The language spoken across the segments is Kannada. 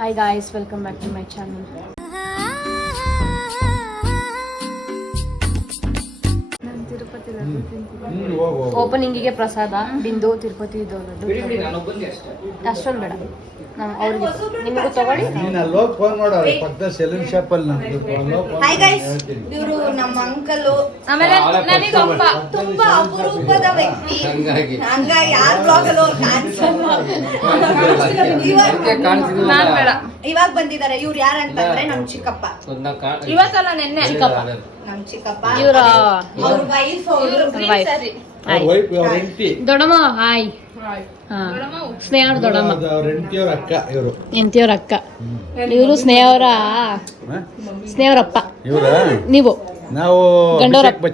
Hi guys, welcome back to my channel. ಓಪನಿಂಗಿಗೆ ಪ್ರಸಾದ ಬಿಂದು ತಿರುಪತಿ ಅಷ್ಟೊಂದು ಬೇಡ ಅವ್ರಿಗೆ ನಿಮಗೂ ತಗೊಳ್ಳಿ. ಇವರು ನಮ್ಮ ಅಂಕಲು, ಆಮೇಲೆ ನನಗೆ ಅಪ್ಪ ತುಂಬಾ ಅಪರೂಪದ ವ್ಯಕ್ತಿ, ಹಂಗಾಗಿ ಯಾರ ಬ್ಲಾಗಲ್ಲೂ ನಾನ್ ಬೇಡ. ಇವಾಗ ಬಂದಿದ್ದಾರೆ. ಇವ್ರು ಯಾರಂತಂದ್ರೆ ನಮ್ ಚಿಕ್ಕಪ್ಪ, ಇವತ್ತಲ್ಲ ನೆನ್ನೆ ಚಿಕ್ಕಪ್ಪ, ನಮ್ ಚಿಕ್ಕಪ್ಪ ಇವರ ವೈಫ್, ದೊಡ್ಡಮ್ಮ. ಹಾಯ್, ಸ್ನೇಹ ಅವ್ರ ದೊಡ್ಡಮ್ಮ, ಎಂತಿಯವ್ರ ಅಕ್ಕ. ಇವರು ಸ್ನೇಹವರ ಸ್ನೇಹವರಪ್ಪ, ನೀವು ಗಂಡವರಪ್ಪ.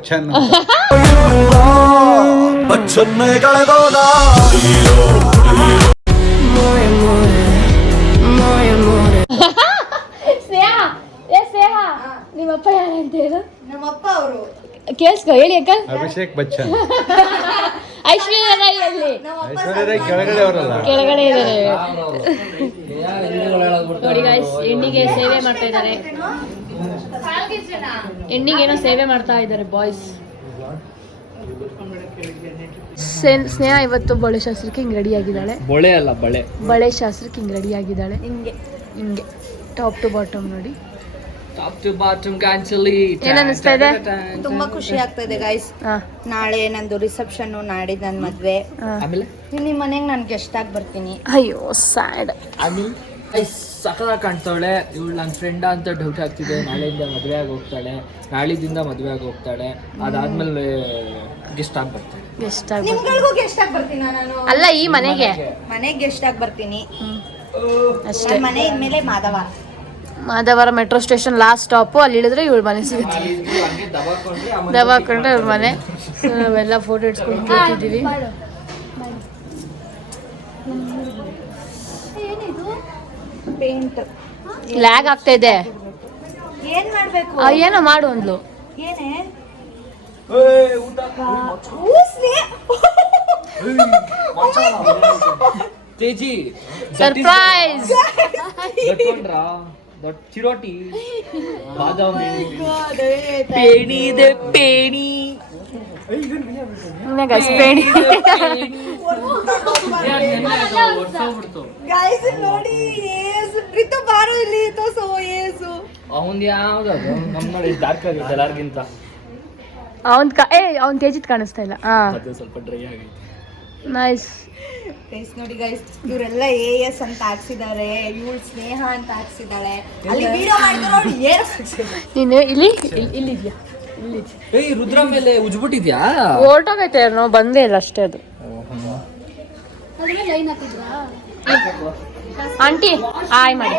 ಸ್ನೇಹ, ಸ್ನೇಹ, ನಿಮ್ಮಪ್ಪ ಯಾರಂತ ಹೇಳು. ನಮ್ಮಪ್ಪ ಅವರು ಕೇಳಿಸ್ಕೊ, ಹೇಳಿ ಅಕ್ಕ. ಅಭಿಷೇಕ್ ಬಚ್ಚನ್. ಐಶ್ವರ್ಯ ರಾಯ್ ಅಲ್ಲಿ ಕೆಳಗಡೆ ಅವರಲ್ಲ, ಕೆಳಗಡೆ ಇದ್ದಾರೆ ನೋಡಿ ಗಾಯ್ಸ್. ಹೆಣ್ಣಿಗೆ ಸೇವೆ ಮಾಡ್ತಾ ಇದ್ದಾರೆ, ಹೆಣ್ಣಿಗೇನೋ ಸೇವೆ ಮಾಡ್ತಾ ಇದ್ದಾರೆ ಬಾಯ್ಸ್. ಸ್ನೇಹ ಇವತ್ತು ಬಳೆ ಶಾಸ್ತ್ರಕ್ಕೆ ಹಿಂಗ್ ರೆಡಿ ಆಗಿದ್ದಾಳೆ. ಬಳೆ ಶಾಸ್ತ್ರಕ್ಕೆ ಹಿಂಗ್ ರೆಡಿ ಆಗಿದ್ದಾಳೆ. ಹಿಂಗೆ ಟಾಪ್ ಟು ಬಾಟಮ್ ನೋಡಿ. ಏನ್ ಅನಿಸ್ತಾ ಇದೆ? ತುಂಬಾ ಖುಷಿ ಆಗ್ತಾ ಇದೆ ಗೈಸ್. ನಾಳೆ ನಂದು ರಿಸೆಪ್ಷನ್, ನಾಡಿದ್ದು ನನ್ನ ಮದ್ವೆ. ನಿಮ್ ಮನೆಗೆ ನಾನು ಗೆಸ್ಟ್ ಆಗಿ ಬರ್ತೀನಿ. ಅಯ್ಯೋ ಸ್ಯಾಡ್. ಸಕಲಾಗಿ ಕಾಣ್ತಾಳೆ ಇವಳು. ನನ್ನ ಫ್ರೆಂಡ್ ಅಂತ ಡೌಟ್ ಆಗ್ತಿದೆ. ನಾಳೆಯಿಂದ ಮದುವೆ ಆಗಿ ಹೋಗ್ತಾಳೆ, ನಾಳಿದಿಂದ ಮದುವೆ ಆಗಿ ಹೋಗ್ತಾಳೆ, ಅದಾದ್ಮೇಲೆ ಗೆಸ್ಟ್ ಆಗಿ ಬರ್ತಾಳೆ. ನಿಮ್ಗಳಿಗೂ ಗೆಸ್ಟ್ ಆಗಿ ಬರ್ತೀನಿ ನಾನು. ಅಲ್ಲ, ಈ ಮನೆಗೆ ಗೆಸ್ಟ್ ಆಗಿ ಬರ್ತೀನಿ ಅಷ್ಟೇ. ಮನೆ ಇನ್ಮೇಲೆ ಮಾಧವರ ಮೆಟ್ರೋ ಸ್ಟೇಷನ್ ಲಾಸ್ಟ್ ಸ್ಟಾಪು. ಅಲ್ಲಿ ಇಳಿದ್ರೆ ಇವಳ ಮನೆ ಸಿಗುತ್ತೆ. ದಬಾಕೊಂಡ್ರೆ ಇವಳ ಮನೆ. ನಾವೆಲ್ಲ ಫೋಟೋ ಇಡ್ಸ್ಕೊಂಡು ಕೂತಿದ್ದೀವಿ. ಪೇಂಟ್ ಲ್ಯಾಗ್ ಆಗ್ತಾ ಇದೆ. ಏನ್ ಮಾಡ್ಬೇಕು? ಏನೋ ಮಾಡು ಅಂದ್ಲು. ಏನೇ ತೇಜಿ ಸರ್ಪ್ರೈಸ್. ಚಿರೋಟಿ ಪೇಣಿ ಇದೆ, ಪೇಣಿ ನೋಡಿ. ಪ್ರೀತು ಬಾರು ಇಲ್ಲಿ ತೋರ್ಸೋ ಏಸು. ಅವನ್ ಯಾವ್ದದು ನಮ್ಮ ನೋಡಿ ಡಾರ್ಕ್ ಆಗಿದೆ ಎಲ್ಲಾರ್ಗಿಂತ. ಅವ್ನ್ ತೇಜಿತ್ ಕಾಣಿಸ್ತಾ ಇಲ್ಲ. ಅದು ಸ್ವಲ್ಪ ಡ್ರೈ ಆಗೈತೆ. ನೈಸ್ ಗೈಸ್ ನೋಡಿ ಗೈಸ್, ಇವರೆಲ್ಲ AS ಅಂತ ಹಾಕ್ಸಿದ್ದಾರೆ, ಇವಳು ಸ್ನೇಹ ಅಂತ ಹಾಕ್ಸಿದ್ದಾಳೆ. ಅಲ್ಲಿ ವಿಡಿಯೋ ಮಾಡಿದ್ರು ನೀನು ಇಲ್ಲಿ ಇದೆಯಾ? ಏಯ್ ರುದ್ರ ಮೇಲೆ ಉಜ್ಬಿಟ್ಟಿದ್ಯಾ? ಹೊರಟೋಗೈತೆ, ನಾವು ಬಂದೇ ಇಲ್ಲ ಅಷ್ಟೇ. ಅದು ಆಂಟಿ ಹಾಯ್ ಮಾಡಿ.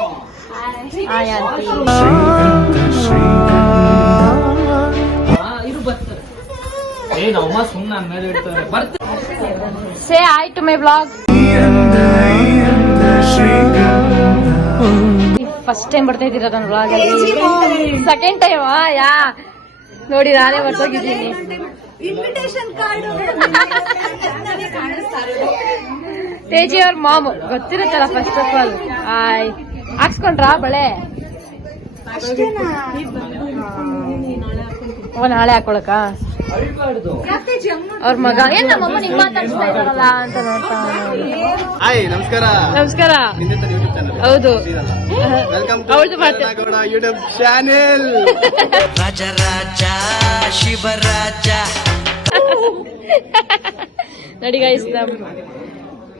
Hi aunty. ಇರು ಬರ್ತಾರೆ. ಏ ನಮ್ಮಮ್ಮ ಸುಮ್ಮನೆ ನನ್ನ ಮೇಲೆ ಇಡ್ತಾರೆ. ಬರ್ತಾರೆ. Say hi to my vlog. First time ಬರ್ತಾ ಇದ್ದೀರಾ ನನ್ನ ವ್ಲಾಗ್ ಅಲ್ಲಿ? ಸೆಕೆಂಡ್ ಟೈಮ್ ಯಾ ನೋಡಿ, ನಾನೇ ಬರ್ಸೋಗಿದ್ದೀನಿ. ಇನ್ವಿಟೇಷನ್ ಕಾರ್ಡ್ ತೇಜಿ ಅವ್ರ ಮಾಮು ಗೊತ್ತಿರುತ್ತಲ್ಲ. First of all hi. ಹಾಕ್ಸ್ಕೊಂಡ್ರಾ ಬಳೆ? ನಾಳೆ ಹಾಕೊಳಕ ಅವ್ರ ಮಗ. ಏನ್ ನಮ್ಮಮ್ಮ ನಿಂಗ್ ಮಾತಾಡ್ಸ್ತಾ ಇದಾರಲ್ಲ ಅಂತ ನೋಡ್ತಾ. ನಮಸ್ಕಾರ. ಹೌದು, ಅವಳದು ಮಾತಾಡ ಯೂಟ್ಯೂಬ್ ಚಾನೆಲ್. ಶಿವರಾಜ ನಡಿ ಗೈಸ್,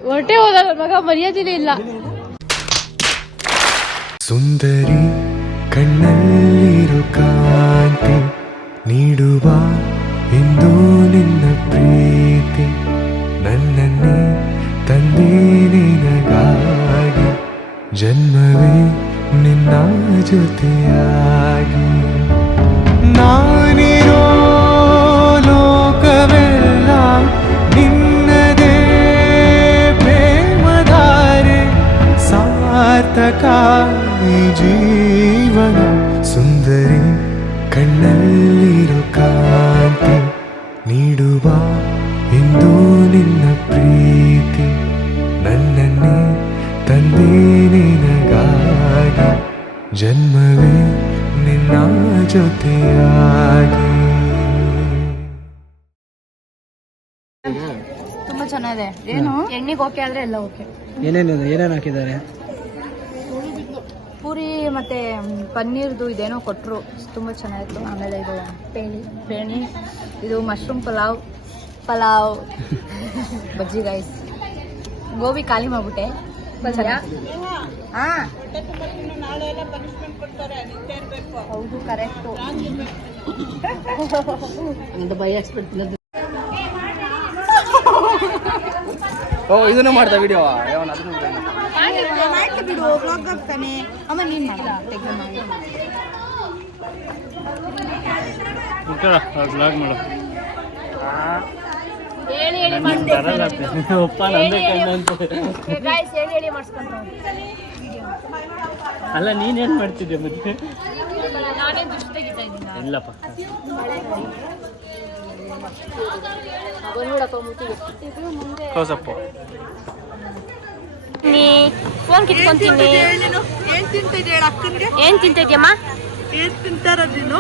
ಹೊರಟೆ ಹೋದ ಮಗ, ಮರ್ಯಾದಿನೇ ಇಲ್ಲ. ಸುಂದರಿ ಕಣ್ಣಲ್ಲಿರು ಕಾಂತಿ ನೀಡುವ ಎಂದು ನಿನ್ನ ಪ್ರೀತಿ, ನನ್ನನ್ನೇ ತಂದೆ ನಿನಗಾಗಿ, ಜನ್ಮವೇ ನಿನ್ನ ಜೊತೆಯಾಗಿ. ನಾನಿರೋ ಲೋಕವೆಲ್ಲ ನಿನ್ನದೇ ಪ್ರೇಮಧಾರೆ, ಸಾರ್ಥಕ ಈ ಜೀವನ. ಸುಂದರಿ ಕಣ್ಣಲ್ಲಿರು ಕಾಂತಿ ನೀಡುವ ಎಂದು ನಿನ್ನ ಪ್ರೀತಿ, ನನ್ನನ್ನೇ ತಂದೆ ನಿನಗಾಗಿ. ಜನ್ಮವೇ ನಿನ್ನ ಜೊತೆಯಾಗಿ. ತುಂಬಾ ಚೆನ್ನಾಗಿದೆ. ಏನು ಎಣ್ಣಿಗೆ ಓಕೆ ಆದ್ರೆ ಎಲ್ಲ ಓಕೆ. ಏನೇನು ಹಾಕಿದ್ದಾರೆ? ಪೂರಿ ಮತ್ತೆ ಪನ್ನೀರ್ದು ಇದೇನೋ ಕೊಟ್ಟರು, ತುಂಬಾ ಚೆನ್ನಾಗಿತ್ತು. ಆಮೇಲೆ ಇದು ಪೇಣಿ, ಇದು ಮಶ್ರೂಮ್ ಪಲಾವ್ ಬಜ್ಜಿ ಗೈಸ್. ಗೋಬಿ ಖಾಲಿ ಮಾಡ್ಬಿಟ್ಟೆ. ಹೌದು ಕರೆಕ್ಟು. ಓ ಇದನ್ನು ಮಾಡ್ತಾ ವಿಡಿಯೋ ಬಿಡು, ಬ್ಲಾಗ್ ಆಗ್ತಾನೆ. ಅಮ್ಮ ನೀನ್ ಮಾಡ ಬ್ಲಾಗ್ ಮಾಡು. ಹೇಳಿ ಹೇಳಿ ಅಲ್ಲ ನೀನೇನ್ ಮಾಡ್ತಿದ್ದೆ ಮತ್ತೆ? ನಾನೇ ದೃಷ್ಟಿ ತೆಗಿತಾ ಇದ್ದೀನಿ. ಇಲ್ಲಪ್ಪ. ಕ್ಲೋಸಪ್. ಫೋನ್ ಕಿತ್ಕೊಂತೀನಿ. ಏನ್ ತಿಂತಿದ್ಯಮ್ಮ? ಏನ್ ತಿಂತಾರ ನೀನು?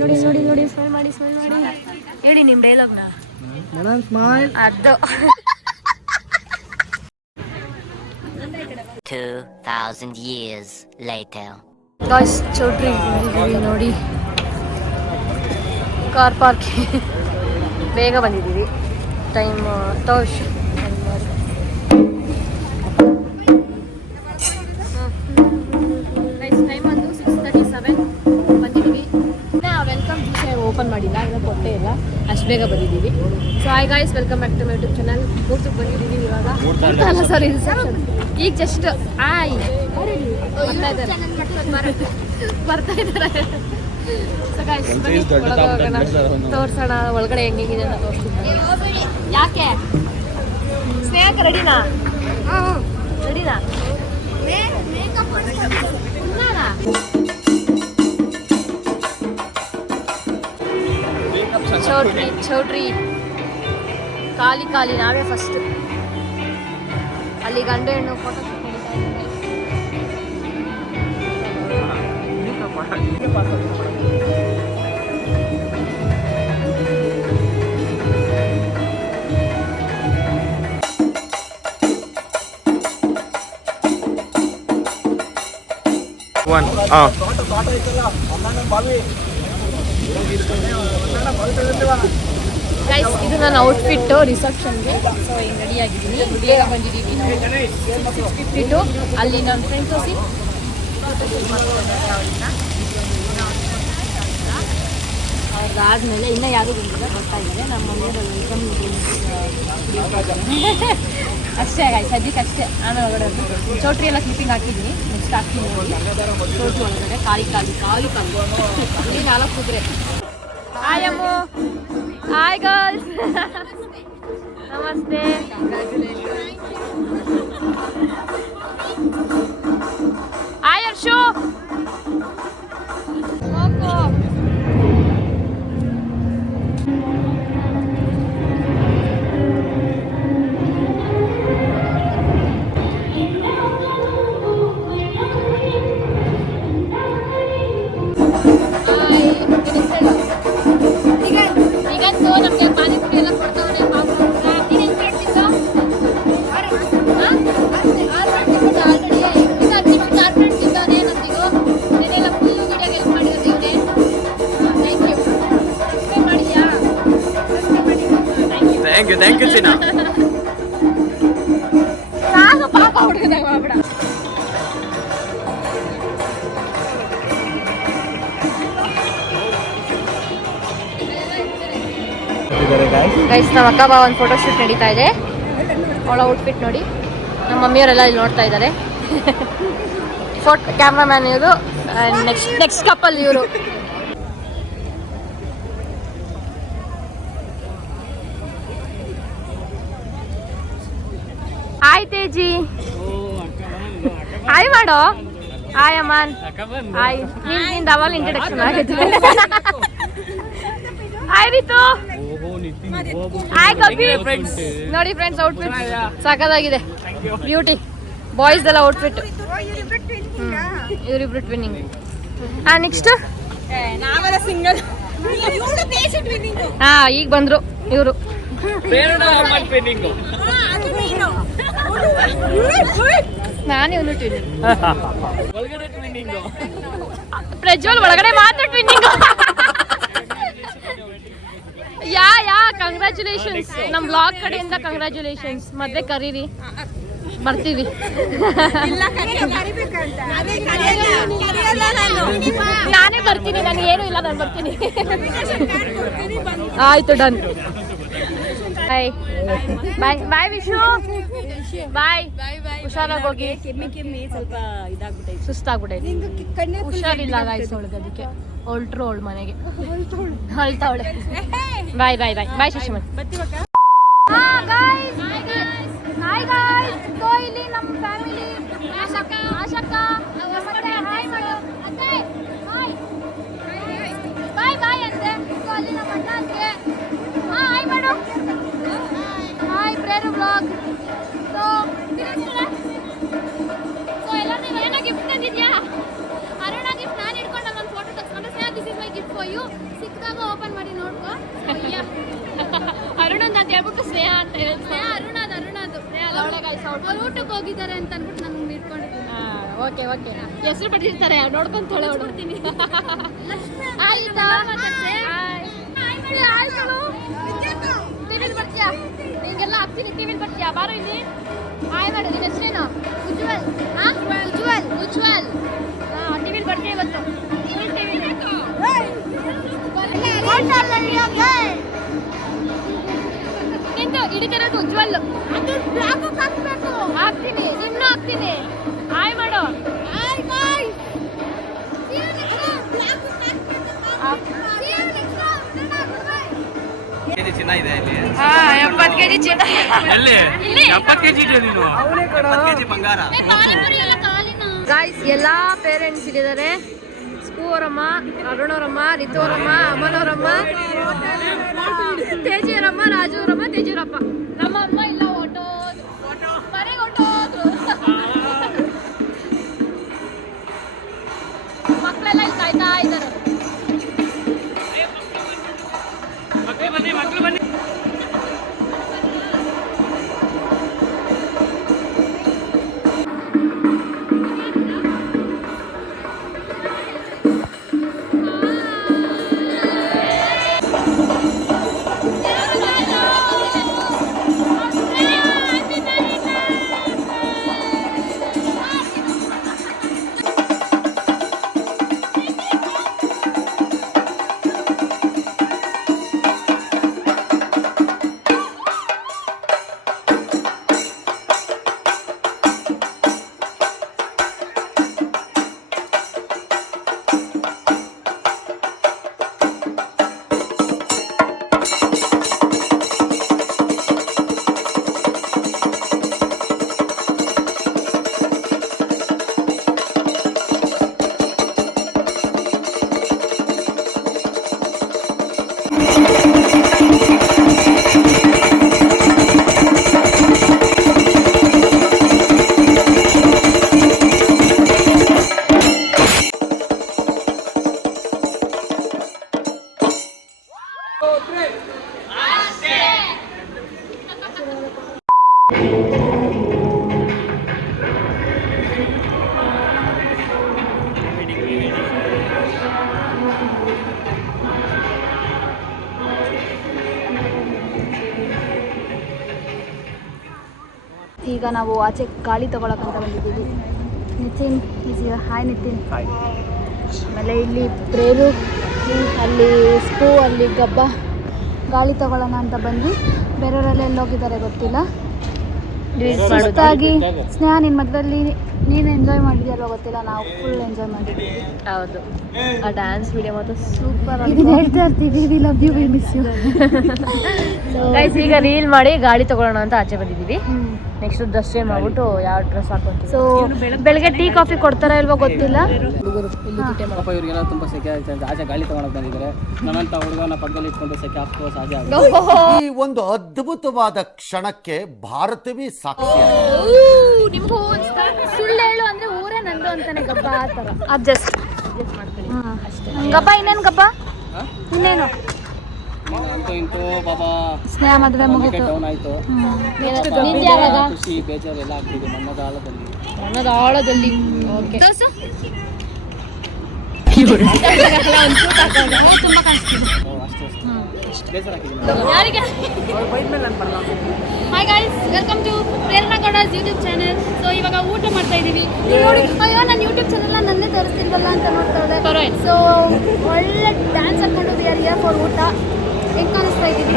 ನೋಡಿ ನೋಡಿ ನೋಡಿ ಸ್ಮೈಲ್ ಮಾಡಿ ಹೇಳಿ ನಿಮ್ ಡೈಲಾಗ್ನ. ಅದು 2,000 years later. ಗಾಯ್ಸ್ ಚೌಟ್ರಿ ನೋಡಿ, ಕಾರ್ ಪಾರ್ಕಿಂಗ್ ಬೇಗ ಬಂದಿದ್ದೀವಿ. ಟೈಮ್ ತೋಷ್ ಟೈಮ್ ಒಂದು 6:37 ಬಂದಿದ್ದೀವಿ. ವೆಲ್ಕಮ್ ಜ್ಯೂಸ್ ಓಪನ್ ಮಾಡಿಲ್ಲ, ಇವಾಗ ಕೊಟ್ಟೆ ಇಲ್ಲ, ಅಷ್ಟು ಬೇಗ ಬಂದಿದ್ದೀವಿ. So hi guys, welcome back to my YouTube channel. ಮೂರ್ತಕ್ಕೆ ಬಂದಿದ್ದೀವಿ ಇವಾಗ. ಸಾರಿ ರಿಸೆಪ್ಷನ್ ಈಗ ಜಸ್ಟ್ ಬರ್ತಾ ಇದ್ದಾರೆ. ಸೊ ಗಾಯ್ಸ್ ತೋರ್ಸೋಣ ಒಳಗಡೆ ಹೆಂಗಿದೆ ಅಂತ ತೋರಿಸ್ತೀನಿ. ಯಾಕೆ ಸ್ನೇಹಕ್ಕೆ ರೆಡಿನಾ? ರೆಡಿನಾ? ಚೌಟ್ರಿ ಖಾಲಿ ನಾವೇ ಫಸ್ಟ್. ಅಲ್ಲಿ ಗಂಡು ಹೆಣ್ಣು ಫೋಟೋ ಗೈಸ್, ಇದು ನನ್ನ ಔಟ್ಫಿಟ್ ರಿಸೆಪ್ಷನ್ಗೆ. ಸೊ ಹಿಂಗೆ ರೆಡಿ ಆಗಿದ್ದೀನಿ, ಬೇಗ ಬಂದಿದ್ದೀವಿ ನಾವು. 6:52 ಅಲ್ಲಿ ನನ್ನ ಫ್ರೆಂಡ್ಸ್ ಹೋಗಿ ಅವ್ರದ್ದಾದ್ಮೇಲೆ ಇನ್ನೂ ಯಾರು ಬಂದಿಲ್ಲ, ಬರ್ತಾ ಇದ್ದಾರೆ. ನಮ್ಮ ಮನೆಯವರಲ್ಲಿ ವೆಲ್ಕಮ್ ಅಷ್ಟೇ ಗಾಯ್ಸ್, ಸದ್ಯಕ್ಕೆ ಅಷ್ಟೇ. ಆಮೇಲೆ ಒಳಗಡೆ ಚೌಟ್ರಿ ಎಲ್ಲ ಕ್ಲಿಪ್ಪಿಂಗ್ ಹಾಕಿದ್ದೀನಿ, ನೆಕ್ಸ್ಟ್ ಹಾಕ್ತೀನಿ ನೋಡಿ. ಚೌಟ್ರಿ ಒಳಗಡೆ ಖಾಲಿ ಇಲ್ಲಿ 4 ಕುದುರೆ. ಹಾಯ್ ಅಮ್ಮು, ಹಾಯ್ ಗರ್ಲ್ಸ್, ನಮಸ್ತೆ. ಹಾಯ್ ಹರ್ಷು. ನಮಗೆ ಪಾನಿಪುರಿ ಎಲ್ಲ ಕೊಡ್ತಾವನೆ ಪಾಪ. ನೀನೇನು ಕೇಳ್ತಿದ್ದ? ಥ್ಯಾಂಕ್ ಯು ಚಿನ್ನ. ಸಾಕು ಪಾಪ ಹುಡುಗದಾಗ ಮಾಡ್ಬಿಡ. ಗೈಸ್, ನಮ್ಮ ಅಕ್ಕ ಬಾ ಒಂದು ಫೋಟೋ ಶೂಟ್ ನಡೀತಾ ಇದೆ. ಅವಳ ಔಟ್ಫಿಟ್ ನೋಡಿ, ನಮ್ಮ ಮಮ್ಮಿಯವರೆಲ್ಲ ಇಲ್ಲಿ ನೋಡ್ತಾ ಇದ್ದಾರೆ. ಕ್ಯಾಮ್ರಾಮ್ಯಾನ್ ಇವರು, ನೆಕ್ಸ್ಟ್ ಕಪಲ್ ಇವರು. ಹಾಯ್ ತೇಜಿ, ಹಾಯ್ ಮಾಡೋ. Hi Aman, hi. ನಿಂದ ಅವಾಗ ಇಂಟ್ರಡಕ್ಷನ್ ಆಗಿತ್ತು. ಹಾಯ್ ರೀತು. ಹಾಯ್ ಕಪಿ ಫ್ರೆಂಡ್ಸ್. ನೋಡಿ ಫ್ರೆಂಡ್ಸ್, ಔಟ್ಫಿಟ್ ಸಾಕಾಗಿದೆ, ಬ್ಯೂಟಿ. ಬಾಯ್ಸ್ ಎಲ್ಲ ಔಟ್ಫಿಟ್. ಇವರಿಬ್ರು ಟ್ವಿನ್ನಿಂಗ್. ನೆಕ್ಸ್ಟ್ ಹಾ, ಈಗ ಬಂದ್ರು ಇವರು. ನಾನು ಇವನು ಟ್ವಿನ್ನಿಂಗ್. ಪ್ರಜ್ವಲ್ ಒಳಗಡೆ ಮಾತ್ರ ಟ್ವಿನ್ನಿಂಗ್. ಯಾ ಕಂಗ್ರ್ಯಾಚುಲೇಷನ್ಸ್. ನಮ್ಮ ಬ್ಲಾಗ್ ಕಡೆಯಿಂದ ಕಂಗ್ರ್ಯಾಚುಲೇಷನ್ಸ್. ಮದ್ವೆ ಕರೀರಿ, ಬರ್ತೀವಿ. ನಾನೇ ಬರ್ತೀನಿ, ನನಗೆ ಏನೂ ಇಲ್ಲ, ನಾನು ಬರ್ತೀನಿ. ಆಯ್ತು, ಡನ್. ಬಾಯ್ ಬಾಯ್ ಬಾಯ್ ವಿಶು. ಬಾಯ್. ಹುಷಾರಾಗಿ ಹೋಗಿ. ಸ್ವಲ್ಪ ಇದಾಗ್ಬಿಟ್ಟೈತೆ, ಸುಸ್ತಾಗ್ಬಿಟ್ಟೈತೆ, ಹುಷಾರಿಲ್ಲ ಗಾಯ್ಸ್ ಒಳಗೆ, ಅದಕ್ಕೆ ಹೊಲ್ಟ್ರು ಅವಳು ಮನೆಗೆ. ಹೊಲ್ತಾವಳೆ. ಬಾಯ್ ಬಾಯ್ ಬಾಯ್ ಬಾಯ್ ಶಶಿಮನ್. Hi guys. ಸೊ ಇಲ್ಲಿ ನಮ್ಮ ಫ್ಯಾಮಿಲಿ ಆಶಕ್ಕ ಮತ್ತೆ ಹಾಯ್ ಮಾಡು ಅತ್ತೆ. ಹಾಯ್ ಬಾಯ್ ಬಾಯ್ ಅಂತೆ. ಸೊ ಅಲ್ಲಿ ನಮ್ಮ ಅಣ್ಣ ಅಂತೆ. ಹಾಯ್ ಮಾಡು. Hi ಪ್ರೇರು blog. ಸೊ ಎಲ್ಲರೂ ಏನೋ ಗಿಫ್ಟ್ ತಂದಿದ್ಯಾ? ಅರುಣ ಗಿಫ್ಟ್ ನಾನು ಇಟ್ಕೊಂಡು ನನ್ನ ಫೋಟೋ ತೆಗೆಸ್ಕೊಂಡು Sneha this is my gift for you. ಸಿಕ್ಕಾಗ ಓಪನ್ ಮಾಡಿ ನೋಡ್ಕೊ. ಅರುಣಂದ ಅಂತ ಹೇಳ್ಬಿಟ್ಟು ಸ್ನೇಹ ಅಂತ ಹೇಳಿ. ಸ್ನೇಹ ಅರುಣದು ಅವ್ರು ಊಟಕ್ಕೆ ಹೋಗಿದ್ದಾರೆ ಅಂತ ಅಂದ್ಬಿಟ್ಟು ನಾನು ಇಟ್ಕೊಂಡಿದ್ದೀನಿ. ಓಕೆ ಓಕೆ, ಹೆಸರು ಪಡೆದಿರ್ತಾರೆ, ನೋಡ್ಕೊಂಡು ತೊಳೆ ಹೊಡ್ಬಿಡ್ತೀನಿ. ಆಯ್ತಾ? ಟಿವಿಲಿ ಬರ್ತೀಯಾ? ನಿಂಗೆಲ್ಲ ಹಾಕ್ತೀನಿ, ಟಿವಿಲಿ ಬರ್ತೀಯಾ? ಬಾರೋ ಇಲ್ಲಿ. ಹಾಯ್ ಮಾಡು. ನಿನ್ನ ಹೆಸರೇನು? ಉಜ್ವಲ್. ಉಜ್ವಲ್. ಟಿವಿಲಿ ಬರ್ತೀಯ ಇವತ್ತು? ನಿಂದು ಹಿಡಿತಿರೋದು ಉಜ್ವಲ್. ಹಾಕ್ತೀನಿ, ನಿಮ್ನು ಹಾಕ್ತೀನಿ. ಹಾಯ್ ಮಾಡು. ಚಿನ್ನ ಇದೆ ಇಲ್ಲಿ. 70 kg ಚಿನ್ನ. ಅಲ್ಲಿ 70 kg ಇದೆ. ನೀನು 70 kg ಬಂಗಾರ. ಗಾಯ್ಸ್, ಎಲ್ಲಾ ಪೇರೆಂಟ್ಸ್ ಇಲ್ಲಿದ್ದಾರೆ. ಸ್ಕೂ ಅವರಮ್ಮ, ಅರುಣವರಮ್ಮ, ರಿತು ಅವರಮ್ಮ, ಅಮ್ಮನವರಮ್ಮ, ತೇಜಿಯವರಮ್ಮ, ರಾಜು ಅವರಮ್ಮ, ತೇಜಿಯವರಪ್ಪ. ನಮ್ಮ ಅಮ್ಮ ಇಲ್ಲ, ಹೊಟ್ಟೋದ್ರು, ಮನೆಗೆ ಹೊಟ್ಟೋದ್ರು. ಮಕ್ಕಳೆಲ್ಲ ಇಲ್ಲಿ ಕಾಯ್ತಾ ಇದ್ದಾರೆ. ಮಕ್ಕಳು ಬನ್ನಿ. ಈಗ ನಾವು ಆಚೆ ಗಾಳಿ ತಗೊಳಕ್ಕಂತ ಬಂದಿದ್ದೀವಿ. ನಿತಿನ್ ಈಸಿಯ. ಹಾಯ್ ನಿತಿನ್. ಆಮೇಲೆ ಇಲ್ಲಿ ಪ್ರೇರು, ಅಲ್ಲಿ ಸ್ಪೂ, ಅಲ್ಲಿ ಗಬ್ಬ ಗಾಳಿ ತಗೊಳ್ಳೋಣ ಅಂತ ಬಂದ್ವಿ. ಬೇರೆಯವರೆಲ್ಲ ಎಲ್ಲೋಗಿದ್ದಾರೆ ಗೊತ್ತಿಲ್ಲ. ಸುಸ್ತಾಗಿ ಸ್ನೇಹ, ನಿನ್ನ ಮಧ್ಯದಲ್ಲಿ ನೀನು ಎಂಜಾಯ್ ಮಾಡಿದ್ಯಲ್ವ ಗೊತ್ತಿಲ್ಲ, ನಾವು ಫುಲ್ ಎಂಜಾಯ್ ಮಾಡಿದ್ವಿ. ಹೌದು, ಆ ಡ್ಯಾನ್ಸ್ ವಿಡಿಯೋ ಮಾತ್ರ ಸೂಪರ್. ಇದನ್ನ ಹೇಳ್ತಾ ಇರ್ತೀವಿ, we love you, we miss you. Guys, ಈಗ ರೀಲ್ ಮಾಡಿ ಗಾಡಿ ತಗೊಳ್ಳೋಣ ಅಂತ ಆಚೆ ಬಂದಿದ್ದೀವಿ. ನೆಕ್ಸ್ಟ್ ದರ್ಶನ ಮಾಡ್ಬಿಟ್ಟು ಯಾವ ಡ್ರೆಸ್ ಹಾಕೊಂತೀವಿ. ಸೊ ಬೆಳಗ್ಗೆ ಟೀ ಕಾಫಿ ಕೊಡ್ತಾರಾ ಇಲ್ವೋ ಗೊತ್ತಿಲ್ಲ. ಪಾಪ ಇವ್ರಿಗೆಲ್ಲ ತುಂಬಾ ಸೆಕೆ ಆಗ್ತದೆ ಅಂತ ಆಚೆ ಗಾಳಿ ತಗೊಳಕ್ ಬಂದಿದ್ದಾರೆ. ನನ್ನಂತ ಹುಡುಗನ ಪಕ್ಕದಲ್ಲಿ ಇಟ್ಕೊಂಡು ಸೆಕೆ ಆಫ್ಕೋರ್ಸ್ ಆಚೆ ಈ ಒಂದು ಅದ್ಭುತವಾದ ಕ್ಷಣಕ್ಕೆ ಭಾರತವೇ ಸಾಕ್ಷಿಯಾಗಿದೆ. ನಿಮ್ಗೂ ಸುಳ್ಳು ಹೇಳು ಅಂದ್ರೆ ಊರೇ ನಂದು ಅಂತಾನೆ ಗಬ್ಬ ಆ ಥರ ಅಡ್ಜಸ್ಟ್ ಮಾಡ್ತೀನಿ ಗಬ್ಬ. ಇನ್ನೇನು ಗಬ್ಬ ಇನ್ನೇನು ಅಂತೂ ಇಂತೂ ಪಾಪ ಸ್ನೇಹ ಮದುವೆ ಮುಗಿತು. ಡೌನ್ ಆಯ್ತು. ಖುಷಿ ಬೇಜಾರು ಎಲ್ಲ ಆಗ್ತಿದೆ ಮನದ ಆಳದಲ್ಲಿ. ಓಕೆ ತುಂಬಾ ಕಾಣಿಸ್ತಿದೆ. ಬೇಜಾರು ಆಗ್ತಿದೆ. ಯಾರಿಗೆ hi guys, welcome to Prerana Gowda's YouTube channel. So ಇವಾಗ ಊಟ ಮಾಡ್ತಾ ಇದೀವಿ. ನೋಡಿ ಅಯ್ಯೋ ನನ್ನ ಯೂಟ್ಯೂಬ್ ಚಾನೆಲ್ನ ನನ್ನೇ ತೋರಿಸ್ತಿಲ್ವಲ್ಲ ಅಂತ ನೋಡ್ತಾ ಇದ್ದೆ. ಸೊ ಒಳ್ಳೆ ಡ್ಯಾನ್ಸ್ ಹಾಕೊಂಡು ವಿ ಆರ್ ಹಿಯರ್ ಫಾರ್ ಊಟ. ಹೆಂಗೆ ಕಾಣಿಸ್ತಾ ಇದ್ದೀವಿ?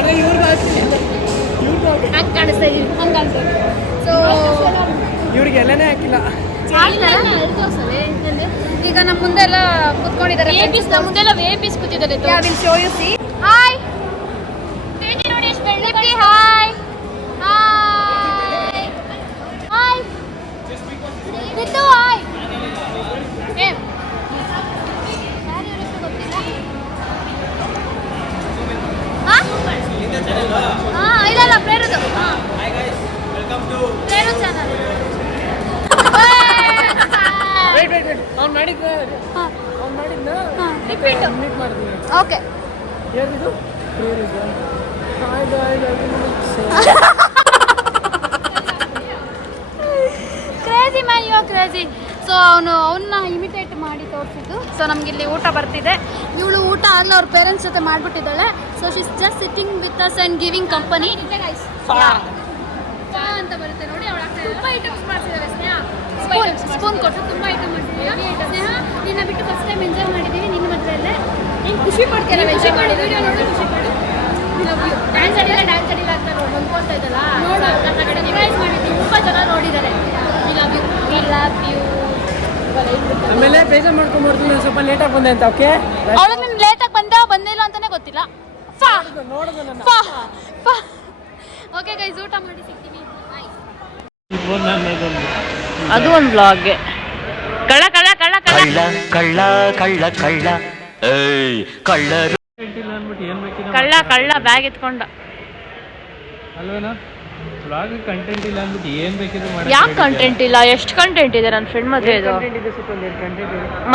ಹಂಗೆ ಕಾಣಿಸ್ತಾ ಇದ್ದೀವಿ, ಹಂಗೆ ಕಾಣಿಸ್ತಾ ಇದ್ದೀವಿ. ಸೊ ಇವ್ರಿಗೆ ಎಲ್ಲನೇ ಹಾಕಿಲ್ಲ. ಈಗ ನಮ್ಮ ಮುಂದೆ ಎಲ್ಲ ಕುತ್ಕೊಂಡಿದ್ದಾರೆ. ಮುಂದೆಲ್ಲ ವೇಪೀಸ್ ಕೂತಿದ್ದಾರೆ. Will show you see. Hi ನೋಡಿ ಎಷ್ಟು ಬೆಳ್ಳಿ. ಹಾಯ್ ಹಾಯ್ ಹಾಯ್ ಬಿದ್ದು ಹಾಯ್. ಏಮ್ ಯಾರು ಇರುತ್ತೆ ಗೊತ್ತಿಲ್ಲ. ಇಲ್ಲ ಪ್ರೇರದು. ಪ್ರೇರು ಚಾನಲ್. ಅವ್ನು ಮಾಡಿದ್ದ ರಿಪೀಟು. ಓಕೆ ಏನಿದು crazy man, you are crazy. So ಅವನ್ನ ಇಮಿಟೇಟ್ ಮಾಡಿ ತೋರಿಸಿದ್ದು. ಸೊ ನಮ್ಗೆ ಇಲ್ಲಿ ಊಟ ಬರ್ತಿದೆ. ಇವಳು ಊಟ ಆಗಲ್ಲ ಅವ್ರ ಪೇರೆಂಟ್ಸ್ ಜೊತೆ ಮಾಡಿಬಿಟ್ಟಿದ್ದಾಳೆ. So she's just sitting with us and giving company ಅಂತ ಬರುತ್ತೆ ನೋಡಿ. ಅವಳ ತುಂಬ ಐಟಮ್ಸ್ ಮಾಡ್ತಿದ್ದಾರೆ. ಸ್ನೇಹ ಸ್ಪೂನ್ ಕೊಟ್ಟು ತುಂಬ ಐಟಮ್ ಮಾಡ್ತಿದ್ದೀವಿ. ಸ್ನೇಹ ನಿನ್ನ ಬಿಟ್ಟು ಫಸ್ಟ್ ಟೈಮ್ ಎಂಜಾಯ್ ಮಾಡಿದ್ದೀವಿ ನಿನ್ನ ಮದುವೆಯಲ್ಲೇ. ನೀನು ಖುಷಿ ಪಡ್ತೀರ ಖುಷಿ ಮಾಡಿ ವಿಡಿಯೋ ನೋಡಿ ಖುಷಿ ಪಡು. ಡ್ಯಾನ್ಸ್ ಅಡಿಲ್ಲ ಅಂತ ಅಂದ್ಕೊಳ್ತಾ ಇದ್ದಲ್ಲ. ಸರ್ಪ್ರೈಸ್ ಮಾಡಿದ್ದೀವಿ. ತುಂಬ ಜನ ನೋಡಿದ್ದಾರೆ. We love you, we love you. ಆಮೇಲೆ ಬೇಜಾರು ಮಾಡ್ಕೊಂಡ್ಬರ್ತೀನಿ. ಸ್ವಲ್ಪ ಲೇಟಾಗಿ ಬಂದೆ ಅಂತ. ಓಕೆ ಅವಳು ನೀನು ಲೇಟಾಗಿ ಬಂದಿಲ್ಲ ಅಂತಾನೆ ಗೊತ್ತಿಲ್ಲ. ಓಕೆ ಗೈಸ್, ಊಟ ಮಾಡಿ ಸಿಗ್ತೀವಿ. ಅದು ಒಂದು ಬ್ಲಾಗ್ಗೆ ಕಳ್ಳ ಕಳ್ಳ ಕಳ್ಳ ಕಳ್ಳ ಕಳ್ಳ ಕಳ್ಳ ಕಳ್ಳ ಏಯ್ ಕಳ್ಳರು ಕಳ್ಳ ಕಳ್ಳ ಬ್ಯಾಗ್ ಎತ್ಕೊಂಡ. ಅಲ್ವೇನಾ ಬ್ಲಾಗ್ ಕಂಟೆಂಟ್ ಇಲ್ಲ ಅಂದ್ಬಿಟ್ಟು ಏನ್ ಬೇಕಿದ್ರು ಮಾಡಿ. ಯಾಕೆ ಕಂಟೆಂಟ್ ಇಲ್ಲ? ಎಷ್ಟು ಕಂಟೆಂಟ್ ಇದೆ ನನ್ನ ಫ್ರೆಂಡ್ ಮದುವೆ. ಇದು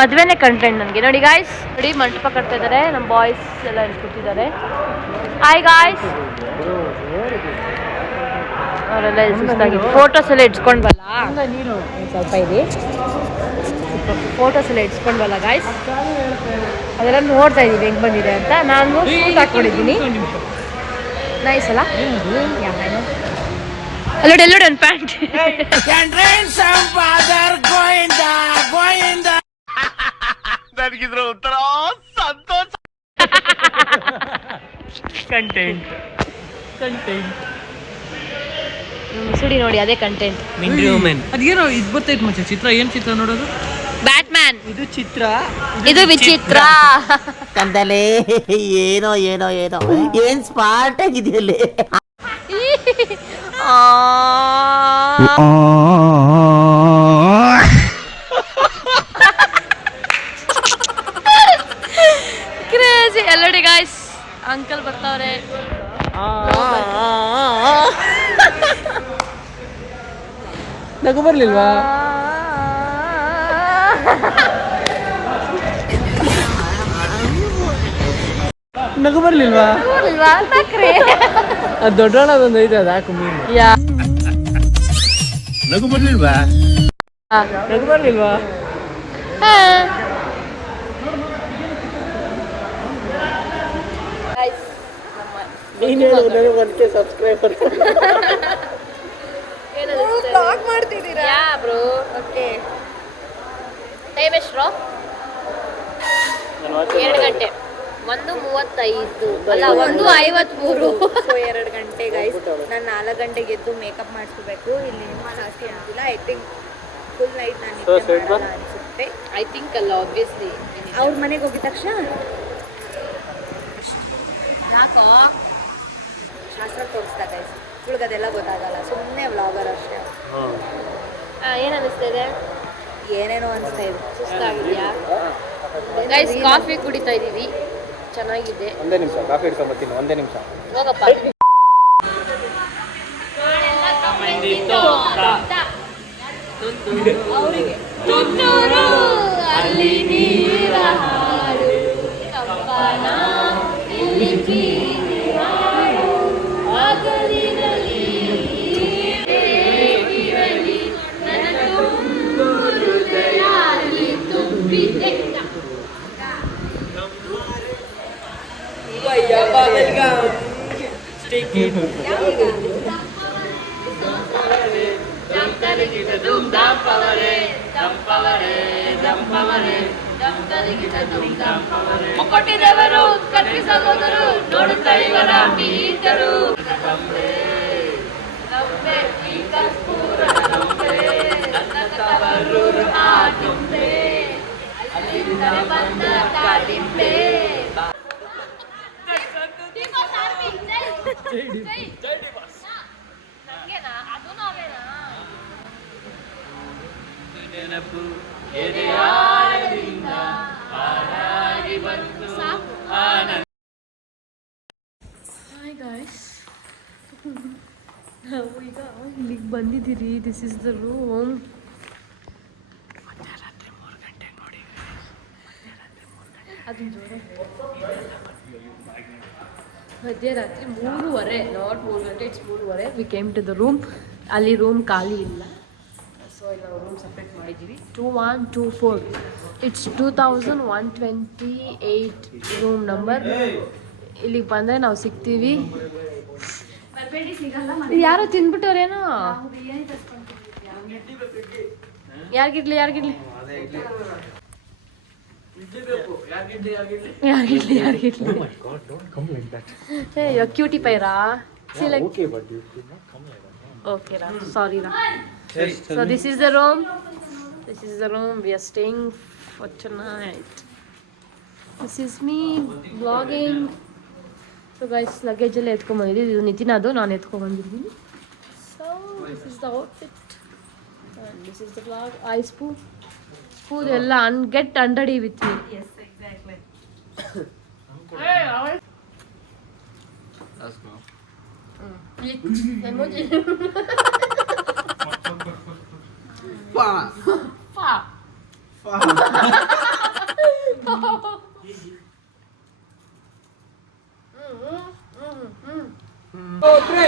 ಮದುವೆನೇ ಕಂಟೆಂಟ್ ನನಗೆ. ನೋಡಿ ಗಾಯ್ಸ್, ನೋಡಿ ಮಂಟಪ ಕಟ್ತಾ ಇದ್ದಾರೆ. ನಮ್ಮ ಬಾಯ್ಸ್ ಎಲ್ಲ ಇಲ್ಲಿ ಕೂತಿದ್ದಾರೆ. Hi guys. ಅವರೆಲ್ಲ ಸುಸ್ತಾಗಿ ಫೋಟೋಸ್ ಎಲ್ಲ ಇಡ್ಸ್ಕೊಂಡು ಬಲ್ಲ. ನೀನು ಸ್ವಲ್ಪ ಇದೆ ಫೋಟೋಸ್ ಎಲ್ಲ ಇಡ್ಸ್ಕೊಂಡು ಬಲ್ಲ ಗಾಯ್ಸ್. ಅದೆಲ್ಲ ನೋಡ್ತಾ ಇದ್ದೀವಿ ಹೆಂಗೆ ಬಂದಿದೆ ಅಂತ. ನಾನು ಶೂಟ್ ಹಾಕ್ಕೊಂಡಿದ್ದೀನಿ. ನೈಸ್ ಅಲ್ಲ? ಅಲ್ಲೋಡಿ ಎಲ್ಲೋಡಿ ಒಂದು ಪ್ಯಾಂಟ್. ನನಗಿದ್ರ ಉತ್ತರ ಸಂತೋಷ. ಕಂಟೆಂಟ್ ಸುಡಿ ನೋಡಿ, ಅದೇ ಕಂಟೆಂಟ್. ಅದೇನೋ ಇದು ಗೊತ್ತೈತೆ ಮಚ್ಚ. ಚಿತ್ರ ಏನ್ ಚಿತ್ರ ನೋಡೋದು? ಬ್ಯಾಟ್ಮ್ಯಾನ್. ಇದು ಚಿತ್ರ, ಇದು ವಿಚಿತ್ರ. ಕಂದಲೆ ಏನೋ ಏನೋ ಏನೋ ಏನ್ ಸ್ಮಾರ್ಟ್ ಆಗಿದೆಯಲ್ಲಿ. ಕ್ರೇಜಿ. ಎಲ್ಲೋಡಿ ಗಾಯ್ಸ್, ಅಂಕಲ್ ಬರ್ತಾವ್ರೆ. ನಗು ಬರ್ಲಿಲ್ವಾ? ನಗು ಬರ್ಲಿಲ್ವಾ? ಅದು ದೊಡ್ಡೋಣದೊಂದು ಐತೆ, ಅದು ಹಾಕು ಮೀನು. ನಗು ಬರ್ಲಿಲ್ವಾ? ನಗು ಬರ್ಲಿಲ್ವಾ? ನೀನು ಹೇಳು, ನನಗೆ 1K ಸಬ್ಸ್ಕ್ರೈಬರ್. ಮಾಡ್ತಿದ್ದೀರಾ? ಯಾ ಬ್ರೋ. ಓಕೆ. ಟೈಮ್ ಎಷ್ಟು? 2 ಗಂಟೆ. 1:35 ಅಲ್ಲ 1:53. ಸೊ 2 ಗಂಟೆ ಗೈಸ್. ನಾನು 4 ಗಂಟೆಗೆ ಎದ್ದು ಮೇಕಪ್ ಮಾಡಿಸ್ಕೋಬೇಕು. ಇಲ್ಲಿ ಜಾಸ್ತಿ ಅಂತಿಲ್ಲ. ಐ ಥಿಂಕ್ ಫುಲ್ ನೈಟ್ ನಾನು ಅನಿಸುತ್ತೆ. ಐ ಥಿಂಕ್ ಅಲ್ಲ, ಆಬ್ವಿಯಸ್ಲಿ. ಅವ್ರ ಮನೆಗೆ ಹೋಗಿದ ತಕ್ಷಣ ಯಾಕೋ ಶಾಸ್ತ್ರ ತೋರಿಸ್ತಾ ಗೈಸ್. ಇವಳಿಗದೆಲ್ಲ ಗೊತ್ತಾಗಲ್ಲ, ಸುಮ್ಮನೆ ವ್ಲಾಗರ್ ಅಷ್ಟೇ. ಏನು ಅನ್ನಿಸ್ತಾ ಇದೆ? ಏನೇನೋ ಅನಿಸ್ತಾ ಇದೆ. ಸುಸ್ತಾಗಿದೆಯಾ? ಗೈಸ್ ಕಾಫಿ ಕುಡಿತಾ ಇದ್ದೀವಿ, ಚೆನ್ನಾಗಿದೆ. ಒಂದೇ ನಿಮಿಷ ಕಾಫಿ ಇಟ್ಕೊಂಬತ್ತೀನಿ, ಒಂದೇ ನಿಮಿಷ. ಹೋಗಪ್ಪ. ತುಂತುರು ಅಲ್ಲಿ ನೀರ ಹಾಡು ಕಂಪನ ಇಲ್ಲಿ ಪ್ರೀತಿ ಹಾಡು ಆಗಲಿರಲಿ ಇರಲಿ ನನ್ನ ತುಂಬು ಹೃದಯ ಅಲ್ಲಿ ತುಂಬಿದೆ. ಮುಕ್ಕೊಟ್ಟಿದವರು ಕಲ್ಪಿಸಬಹುದು ನೋಡುತ್ತಾ ಇವರ ಬೀದರು ಬಂದ ಕಾಲಿಂಬೆ ನಂಗೇನಾ ಅದು ನಾವೇನಾ ನೆನಪು ಎದೆಯಾಳದಿಂದ ಹಾರಾಡಿ ಬಂತು ಆನಂದ. ಹಾಯ್ ಗಾಯ್ಸ್, ನಾವು ಈಗ ಇಲ್ಲಿಗೆ ಬಂದಿದ್ದೀರಿ. This is the room. ಅದು ಜೋರ ಮಧ್ಯರಾತ್ರಿ 3:30, ನಾಟ್ 3 ಗಂಟೆ, it's 3:30. We came to the room. ಅಲ್ಲಿ ರೂಮ್ ಖಾಲಿ ಇಲ್ಲ, ಸೊ ಇಲ್ಲಿ ನಾವು ರೂಮ್ ಸಪ್ರೇಟ್ ಮಾಡಿದ್ದೀವಿ. 2124, ಇಟ್ಸ್ 2128 ರೂಮ್ ನಂಬರ್. ಇಲ್ಲಿಗೆ ಬಂದರೆ ನಾವು ಸಿಗ್ತೀವಿ. ಯಾರೋ ತಿಂದ್ಬಿಟ್ಟವ್ರೇನೋ. ಯಾರಿಗಿಡ್ಲಿ ಯಾರಿಗಿಡ್ಲಿ Hey, you're cutie pie, Ra. See, like... Okay, but you should not come like that. Okay, Ra. Sorry, Ra. Yes, so this is the room. This is the room we are staying for tonight. This is me vlogging. So guys, luggage ಎಲ್ಲ ಎತ್ಕೊಂಡ್ ಬಂದಿದ್ದೀವಿ. ಇದು ನಿತಿನ್, ಅದು ನಾನು ಎತ್ಕೊಂಡ್ ಬಂದಿದ್ದೀನಿ. So this is the outfit. And this is the vlog. I spoon ಎಲ್ಲ get unready with me. Yes, exactly. Hey, let's go. Emoji. Fa. Oh, 3.